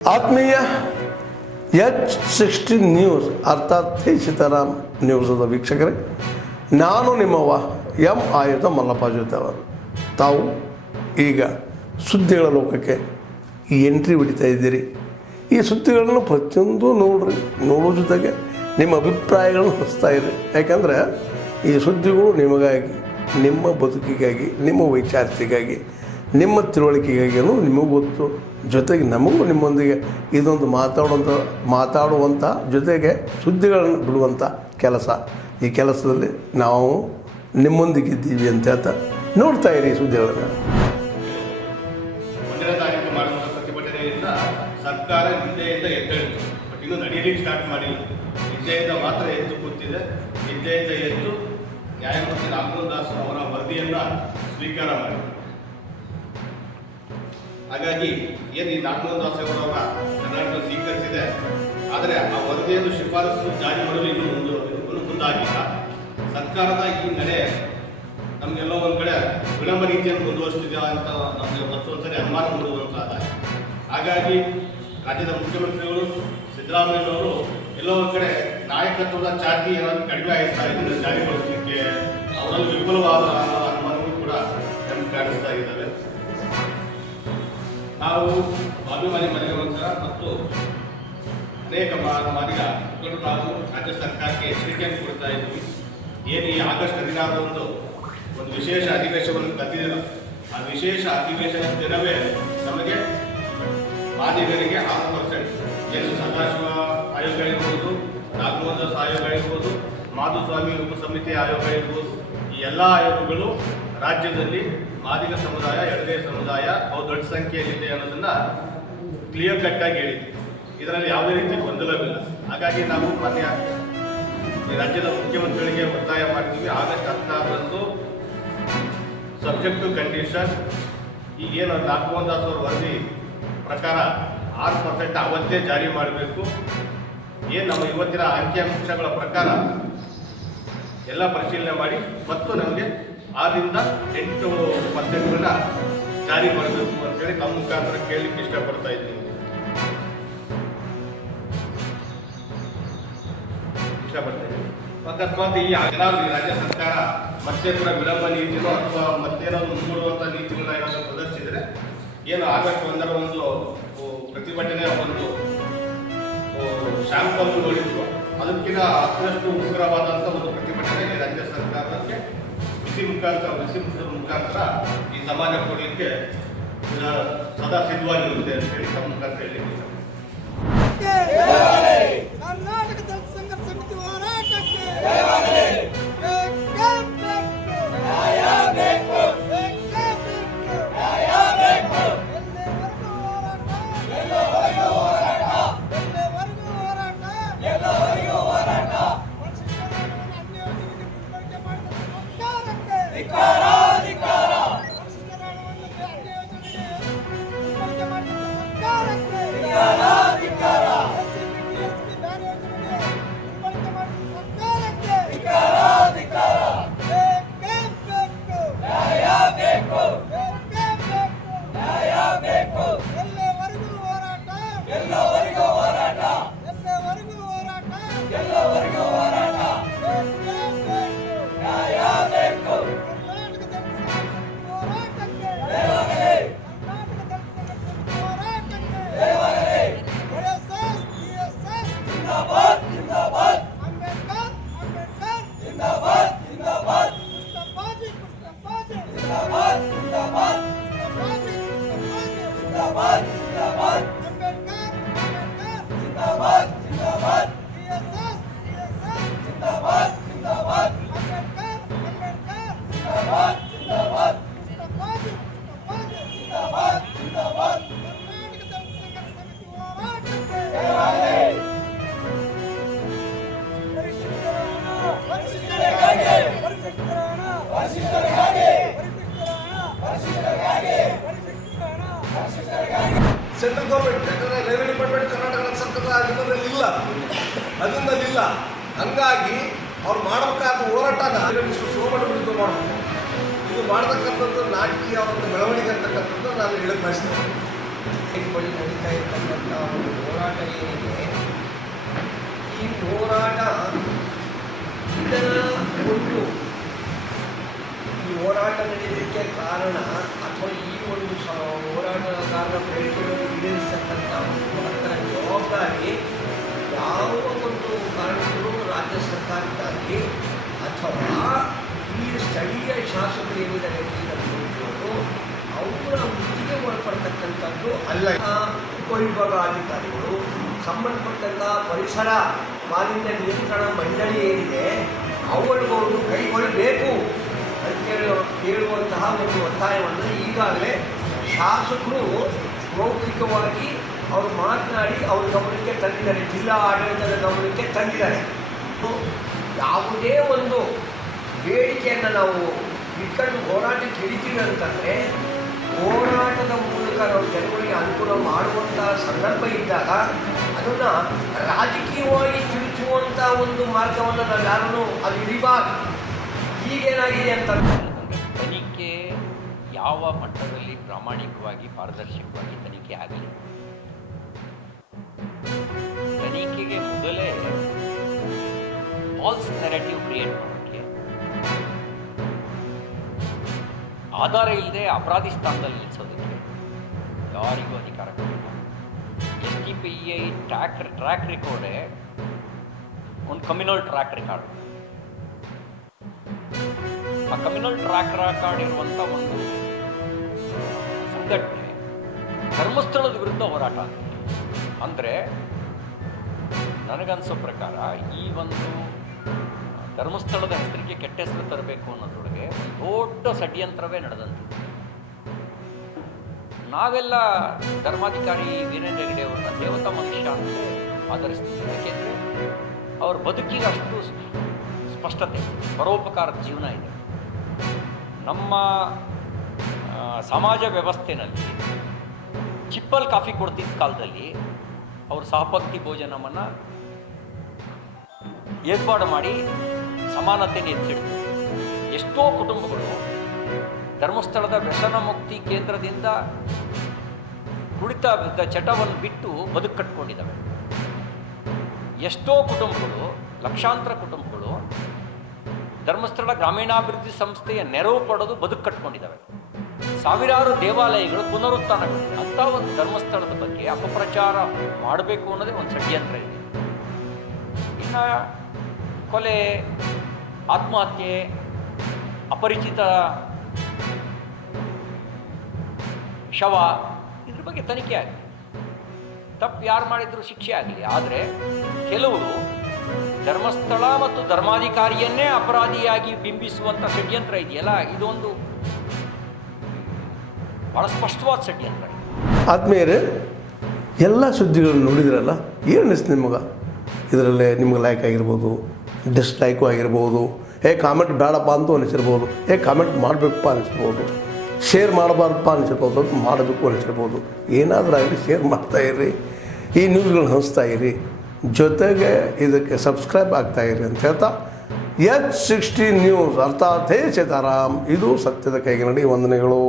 ಆತ್ಮೀಯ H16 news ಅರ್ಥಾತ್ ಹೇ ಸೀತಾರಾಮ್ ನ್ಯೂಸದ ವೀಕ್ಷಕರೇ, ನಾನು ನಿಮ್ಮವ ಎಂ ಆಯುಧ ಮಲ್ಲಪ್ಪ ಜೊತೆ ಅವರು. ತಾವು ಈಗ ಸುದ್ದಿಗಳ ಲೋಕಕ್ಕೆ ಎಂಟ್ರಿ ಹೊಡಿತಾ ಇದ್ದೀರಿ. ಈ ಸುದ್ದಿಗಳನ್ನು ಪ್ರತಿಯೊಂದು ನೋಡೋ ಜೊತೆಗೆ ನಿಮ್ಮ ಅಭಿಪ್ರಾಯಗಳನ್ನು ಹೊಸ್ತಾ ಇದೆ. ಯಾಕಂದರೆ ಈ ಸುದ್ದಿಗಳು ನಿಮಗಾಗಿ, ನಿಮ್ಮ ಬದುಕಿಗಾಗಿ, ನಿಮ್ಮ ವೈಚಾರಿಕೆಗಾಗಿ, ನಿಮ್ಮ ತಿಳುವಳಿಕೆಗಾಗಿಯೂ ನಿಮಗೂ ಗೊತ್ತು. ಜೊತೆಗೆ ನಮಗೂ ನಿಮ್ಮೊಂದಿಗೆ ಇದೊಂದು ಮಾತಾಡುವಂಥ ಜೊತೆಗೆ ಸುದ್ದಿಗಳನ್ನು ಬಿಡುವಂಥ ಕೆಲಸ. ಈ ಕೆಲಸದಲ್ಲಿ ನಾವು ನಿಮ್ಮೊಂದಿಗಿದ್ದೀವಿ ಅಂತ ಹೇಳ್ತಾ ನೋಡ್ತಾ ಇರಿ ಸುದ್ದಿಗಳನ್ನು. ಒಂದನೇ ತಾರೀಕು ಮಾಡುವಂಥ ಪ್ರತಿಭಟನೆಯಿಂದ ಸರ್ಕಾರ ನಿದ್ದೆಯಿಂದ ಎದ್ದೇಳಿತು, ಬಟ್ ಇನ್ನೂ ನಡೆಯಲಿಕ್ಕೆ ಸ್ಟಾರ್ಟ್ ಮಾಡಿಲ್ಲ. ನಿದ್ದೆಯಿಂದ ಮಾತ್ರ ಎದ್ದು ಕೂತಿದೆ. ನಿದ್ದೆಯಿಂದ ಎದ್ದು ನ್ಯಾಯಮೂರ್ತಿ ರಾಮಮೋಹನ್ ದಾಸ್ ಅವರ ವರದಿಯನ್ನು ಸ್ವೀಕಾರ ಮಾಡಿ. ಹಾಗಾಗಿ ಏನು ಈ ರಾಮಮೋಹನ್ ದಾಸ್ ಅವರವರ ಕರ್ನಾಟಕ ಸ್ವೀಕರಿಸಿದೆ, ಆದರೆ ಆ ವರದಿಯನ್ನು ಶಿಫಾರಸು ಜಾರಿ ಮಾಡಲು ಇನ್ನೂ ಮುಂದಾಗಿಲ್ಲ. ಸರ್ಕಾರದ ಈ ನಡೆ ನಮಗೆಲ್ಲೋ ಒಂದು ಕಡೆ ವಿಳಂಬ ರೀತಿಯನ್ನು ಮುಂದುವರಿಸ್ತಿದೆಯಾ ಅಂತ ನಮಗೆ ಮತ್ತೊಂದ್ಸರಿ ಅನುಮಾನ ಮೂಡುವಂತಾದ. ಹಾಗಾಗಿ ರಾಜ್ಯದ ಮುಖ್ಯಮಂತ್ರಿಗಳು ಸಿದ್ದರಾಮಯ್ಯನವರು ಎಲ್ಲೋ ಒಂದು ಕಡೆ ನಾಯಕತ್ವದ ಚಾಟಿ ಏನಾದರೂ ಕಡಿಮೆ ಆಗ್ತಾ ಇದನ್ನು ಜಾರಿಗೊಳಿಸಲಿಕ್ಕೆ ಅವರಲ್ಲಿ ವಿಫಲವಾದ ಅನುಮಾನಗಳು ಕೂಡ ನಮ್ಗೆ ಕಾಣಿಸ್ತಾ ಇದ್ದಾವೆ. ನಾವು ಅಭಿಮಾನಿ ಮನೆಗೋಸ್ಕರ ಮತ್ತು ಅನೇಕ ಮಾದಿಗ ಮುಖಂಡರು ನಾವು ರಾಜ್ಯ ಸರ್ಕಾರಕ್ಕೆ ಎಚ್ಚರಿಕೆಯನ್ನು ಕೊಡ್ತಾ ಇದ್ದೀವಿ. ಏನು ಈ ಆಗಸ್ಟ್ 16 ಒಂದು ವಿಶೇಷ ಅಧಿವೇಶನವನ್ನು ಕರೆದಿಲ್ಲ. ಆ ವಿಶೇಷ ಅಧಿವೇಶನ ದಿನವೇ ನಮಗೆ ಮಾದಿಗರಿಗೆ 6% ಏನು ಸದಾಶಿವ ಆಯೋಗ ಇರ್ಬೋದು, ನಾಗಮೋಹನ್ ದಾಸ್ ಆಯೋಗ ಇರ್ಬೋದು, ಮಾಧುಸ್ವಾಮಿ ಉಪಸಮಿತಿ ಆಯೋಗ ಇರ್ಬೋದು, ಈ ಎಲ್ಲ ಆಯೋಗಗಳು ರಾಜ್ಯದಲ್ಲಿ ಮಾದಿಗ ಸಮುದಾಯ, ಎಡಗೈ ಸಮುದಾಯ ಅವು ದೊಡ್ಡ ಸಂಖ್ಯೆಯಲ್ಲಿದೆ ಅನ್ನೋದನ್ನು ಕ್ಲಿಯರ್ ಕಟ್ಟಾಗಿ ಹೇಳಿದ್ವಿ. ಇದರಲ್ಲಿ ಯಾವುದೇ ರೀತಿ ಗೊಂದಲವಿಲ್ಲ. ಹಾಗಾಗಿ ನಾವು ಮಾನ್ಯ ಈ ರಾಜ್ಯದ ಮುಖ್ಯಮಂತ್ರಿಗಳಿಗೆ ಒತ್ತಾಯ ಮಾಡ್ತೀವಿ, ಆಗಸ್ಟ್ 16 ಸಬ್ಜೆಕ್ಟ್ ಟು ಕಂಡೀಷನ್ ಈಗೇನು ನಾಗಮೋಹನ್ ದಾಸ್ ಅವ್ರ ವರದಿ ಪ್ರಕಾರ 6% ಅವತ್ತೇ ಜಾರಿ ಮಾಡಬೇಕು. ಏನು ನಮ್ಮ ಇವತ್ತಿನ ಅಂಕಿಅಂಶಗಳ ಪ್ರಕಾರ ಎಲ್ಲ ಪರಿಶೀಲನೆ ಮಾಡಿ ಮತ್ತು ನಮಗೆ 6ರಿಂದ 8% ಜಾರಿ ಮಾಡಬೇಕು ಅಂತೇಳಿ ತಮ್ಮ ಮುಖಾಂತರ ಕೇಳಲಿಕ್ಕೆ ಇಷ್ಟಪಡ್ತಾ ಇದ್ದೀನಿ. ಅಕಸ್ಮಾತ್ ಈ ಏನಾದರೂ ರಾಜ್ಯ ಸರ್ಕಾರ ಮತ್ತೆ ಕೂಡ ವಿಳಂಬ ನೀತಿನೋ ಅಥವಾ ಮತ್ತೇನಾದ್ರು ಮುಂದೂಡುವಂಥ ನೀತಿಗಳನ್ನ ಏನಾದರೂ ಪ್ರದರ್ಶಿಸಿದರೆ ಏನು ಆಗಸ್ಟ್ 1 ಒಂದು ಪ್ರತಿಭಟನೆಯ ಒಂದು ಶಾಂಪಲ್ ನೋಡಿದ್ರು, ಅದಕ್ಕಿಂತ 10ರಷ್ಟು ಉಗ್ರವಾದಂಥ ಒಂದು ಪ್ರತಿಭಟನೆ ರಾಜ್ಯ ಸರ್ಕಾರಕ್ಕೆ ಬಿಸಿ ಮುಖಾಂತರ ಈ ಸಮಾಜ ಕೊಡಲಿಕ್ಕೆ ಸದಾ ಸಿದ್ಧವಾಗಿರುತ್ತೆ ಅಂತ ಹೇಳಿ ತಮ್ಮ ಮುಖಾಂತರ ಹೇಳಲಿಕ್ಕೆ ಕರ್ನಾಟಕ ದಲಿತ ಸಂಘರ್ಷ ಸಮಿತಿ ಹೋರಾಟಕ್ಕೆ ಸೆಂಟ್ರಲ್ ಗೌರ್ಮೆಂಟ್, ಯಾಕಂದರೆ ರೈಲ್ವೆ ಡಿಪಾರ್ಟ್ಮೆಂಟ್ ಕರ್ನಾಟಕ ಸರ್ಕಾರದ ಅಧೀನದಲ್ಲಿಲ್ಲ. ಹಂಗಾಗಿ ಅವ್ರು ಮಾಡಬೇಕಾದ ಹೋರಾಟನ ಶುರು ಮಾಡಿಬಿಟ್ಟು ಮಾಡಬೇಕು. ಇದು ಮಾಡತಕ್ಕಂಥದ್ದು ನಾಟಕೀಯ ಒಂದು ಬೆಳವಣಿಗೆ ಅಂತಕ್ಕಂಥದ್ದು ನಾನು ಹೇಳಕ್ಕೆ ಬಯಸ್ತೇನೆ. ಬಳಿ ನಡೀತಾ ಇರ್ತಕ್ಕಂಥ ಒಂದು ಹೋರಾಟ ಏನಿದೆ, ಈ ಹೋರಾಟ ಇದರ ಒಂದು ಈ ಹೋರಾಟ ನಡೆಯಲಿಕ್ಕೆ ಕಾರಣ ಅಥವಾ ಈ ಒಂದು ಹೋರಾಟಗಾರರ ಬೇಡಿಕೆಗಳನ್ನು ಈಡೇರಿಸತಕ್ಕಂಥ ಒಂದು ಅದರ ಜವಾಬ್ದಾರಿ ಯಾವ ಒಂದು ಕಾರಣಗಳು ರಾಜ್ಯ ಸರ್ಕಾರಕ್ಕಾಗಿ ಅಥವಾ ಈ ಸ್ಥಳೀಯ ಶಾಸಕರು ಏನಿದ್ದಾರೆ ಅವರು ಅವರ ವೃತ್ತಿಗೆ ಒಳಪಡ್ತಕ್ಕಂಥದ್ದು ಅಲ್ಲ. ಉಪವಿಭಾಗಾಧಿಕಾರಿಗಳು ಸಂಬಂಧಪಟ್ಟಂಥ ಪರಿಸರ ಮಾಲಿನ್ಯ ನಿಯಂತ್ರಣ ಮಂಡಳಿ ಏನಿದೆ ಅವುಗಳನ್ನು ಕೈಗೊಳ್ಳಬೇಕು ಅಂತೇಳಿ ಹೇಳುವಂತಹ ಒಂದು ಒತ್ತಾಯವನ್ನು ಈಗಾಗಲೇ ಶಾಸಕರು ಮೌಖಿಕವಾಗಿ ಅವರು ಮಾತನಾಡಿ ಅವ್ರ ಗಮನಕ್ಕೆ ತಂದಿದ್ದಾರೆ, ಜಿಲ್ಲಾ ಆಡಳಿತದ ಗಮನಕ್ಕೆ ತಂದಿದ್ದಾರೆ. ಯಾವುದೇ ಒಂದು ಬೇಡಿಕೆಯನ್ನು ನಾವು ಇಟ್ಕೊಂಡು ಹೋರಾಟಕ್ಕೆ ಹಿಡಿತೀವಿ ಅಂತಂದರೆ ಹೋರಾಟದ ಮೂಲಕ ನಾವು ಜನಗಳಿಗೆ ಅನುಕೂಲ ಮಾಡುವಂಥ ಸಂದರ್ಭ ಇದ್ದಾಗ ಅದನ್ನು ರಾಜಕೀಯವಾಗಿ ತಿರುಚುವಂಥ ಒಂದು ಮಾರ್ಗವನ್ನು ನಾವು ಯಾರನ್ನು ಅದು ಹಿಡಿಬಾರ್ದು. ಈಗೇನಾಗಿದೆ ಅಂತ ತನಿಖೆ ಯಾವ ಮಟ್ಟದಲ್ಲಿ ಪ್ರಾಮಾಣಿಕವಾಗಿ ಪಾರದರ್ಶಕವಾಗಿ ತನಿಖೆ ಆಗಲಿ, ತನಿಖೆಗೆ ಮೊದಲೇ ಫಾಲ್ಸ್ ನೆರೆಟಿವ್ ಕ್ರಿಯೇಟ್ ಮಾಡೋಕ್ಕೆ, ಆಧಾರ ಇಲ್ಲದೆ ಅಪರಾಧಿ ಸ್ಥಾನದಲ್ಲಿ ನಿಲ್ಲಿಸೋದಕ್ಕೆ ಯಾರಿಗೂ ಅಧಿಕಾರ ಕೊಟ್ಟಿಲ್ಲ. STPI ಟ್ರ್ಯಾಕ್ ರೆಕಾರ್ಡೇ ಒಂದು ಕಮ್ಯುನಲ್ ಟ್ರ್ಯಾಕ್ ರೆಕಾರ್ಡ್. ಆ ಕಮ್ಯುನಲ್ ಟ್ರ್ಯಾಕ್ ರೆಕಾರ್ಡ್ ಇರುವಂಥ ಒಂದು ಸಂಘಟನೆ ಧರ್ಮಸ್ಥಳದ ವಿರುದ್ಧ ಹೋರಾಟ ಅಂದರೆ ನನಗನ್ಸೋ ಪ್ರಕಾರ ಈ ಒಂದು ಧರ್ಮಸ್ಥಳದ ಹೆಸರಿಗೆ ಕೆಟ್ಟ ಹೆಸರು ತರಬೇಕು ಅನ್ನೋದ್ರೊಳಗೆ ಒಂದು ದೊಡ್ಡ ಷಡ್ಯಂತ್ರವೇ ನಡೆದಂತೆ. ನಾವೆಲ್ಲ ಧರ್ಮಾಧಿಕಾರಿ ವೀರೇಂದ್ರ ಹೆಗ್ಗಡೆ ಅವ್ರನ್ನ ದೇವತಾ ಮನುಷ್ಯ ಅಂತ ಆಧರಿಸ್ತೀವಿ. ಯಾಕೆಂದರೆ ಅವ್ರ ಬದುಕಿಗೆ ಅಷ್ಟು ಸ್ಪಷ್ಟತೆ, ಪರೋಪಕಾರದ ಜೀವನ ಇದೆ. ನಮ್ಮ ಸಮಾಜ ವ್ಯವಸ್ಥೆಯಲ್ಲಿ ಚಿಪ್ಪಲ್ ಕಾಫಿ ಕೊಡ್ತಿದ್ದ ಕಾಲದಲ್ಲಿ ಅವರು ಸಹಪಂಕ್ತಿ ಭೋಜನವನ್ನು ಏರ್ಪಾಡು ಮಾಡಿ ಸಮಾನತೆಯನ್ನು ಎತ್ತಿಡಿದ್ರು. ಎಷ್ಟೋ ಕುಟುಂಬಗಳು ಧರ್ಮಸ್ಥಳದ ವ್ಯಸನ ಮುಕ್ತಿ ಕೇಂದ್ರದಿಂದ ಕುಡಿತ ಚಟವನ್ನು ಬಿಟ್ಟು ಬದುಕು ಕಟ್ಕೊಂಡಿದ್ದಾವೆ. ಎಷ್ಟೋ ಕುಟುಂಬಗಳು, ಲಕ್ಷಾಂತರ ಕುಟುಂಬಗಳು ಧರ್ಮಸ್ಥಳ ಗ್ರಾಮೀಣಾಭಿವೃದ್ಧಿ ಸಂಸ್ಥೆಯ ನೆರವು ಪಡೆದು ಬದುಕು ಕಟ್ಕೊಂಡಿದ್ದಾವೆ. ಸಾವಿರಾರು ದೇವಾಲಯಗಳು ಪುನರುತ್ಥಾನಗೊಂಡಿವೆ. ಅಂಥ ಒಂದು ಧರ್ಮಸ್ಥಳದ ಬಗ್ಗೆ ಅಪಪ್ರಚಾರ ಮಾಡಬೇಕು ಅನ್ನೋದೇ ಒಂದು ಷಡ್ಯಂತ್ರ ಇದೆ. ಇನ್ನು ಕೊಲೆ, ಆತ್ಮಹತ್ಯೆ, ಅಪರಿಚಿತ ಶವ, ಇದ್ರ ಬಗ್ಗೆ ತನಿಖೆ ಆಗಲಿ, ತಪ್ಪು ಯಾರು ಮಾಡಿದ್ರು ಶಿಕ್ಷೆ ಆಗಲಿ. ಆದರೆ ಕೆಲವರು ಧರ್ಮಸ್ಥಳ ಮತ್ತು ಧರ್ಮಾಧಿಕಾರಿಯನ್ನೇ ಅಪರಾಧಿಯಾಗಿ ಬಿಂಬಿಸುವಂಥ ಷಡ್ಯಂತ್ರ ಇದೆಯಲ್ಲ, ಇದೊಂದು ಭಾಳ ಸ್ಪಷ್ಟವಾದ ಷಡ್ಯಂತ್ರ ಇದೆ. ಆತ್ಮೀಯರೇ, ಎಲ್ಲ ಸುದ್ದಿಗಳನ್ನು ನೋಡಿದ್ರಲ್ಲ, ಏನು ಅನಿಸ್ತು ನಿಮಗೆ? ಇದರಲ್ಲೇ ನಿಮ್ಗೆ ಲೈಕ್ ಆಗಿರ್ಬೋದು, ಡಿಸ್ಲೈಕು ಆಗಿರ್ಬೋದು, ಕಾಮೆಂಟ್ ಬೇಡಪ್ಪ ಅಂತೂ ಅನಿಸಿರ್ಬೋದು, ಕಾಮೆಂಟ್ ಮಾಡಬೇಕಪ್ಪ ಅನಿಸ್ಬೋದು, ಶೇರ್ ಮಾಡಬಾರ್ದಪ್ಪ ಅನಿಸಿರ್ಬೋದು, ಅದು ಮಾಡಬೇಕು ಅನಿಸಿರ್ಬೋದು. ಏನಾದರೂ ಆಗಲಿ ಶೇರ್ ಮಾಡ್ತಾಯಿರಿ, ಈ ನ್ಯೂಸ್ಗಳನ್ನ ಹಂಚ್ತಾ ಇರಿ, ಜೊತೆಗೆ ಇದಕ್ಕೆ ಸಬ್ಸ್ಕ್ರೈಬ್ ಆಗ್ತಾಯಿರಿ ಅಂತ ಹೇಳ್ತಾ H16 ನ್ಯೂಸ್ ಅರ್ಥಾತ್ ಹೇ ಸೀತಾರಾಮ್, ಇದು ಸತ್ಯದ ಕೈಗೆ ನಡಿ. ವಂದನೆಗಳು.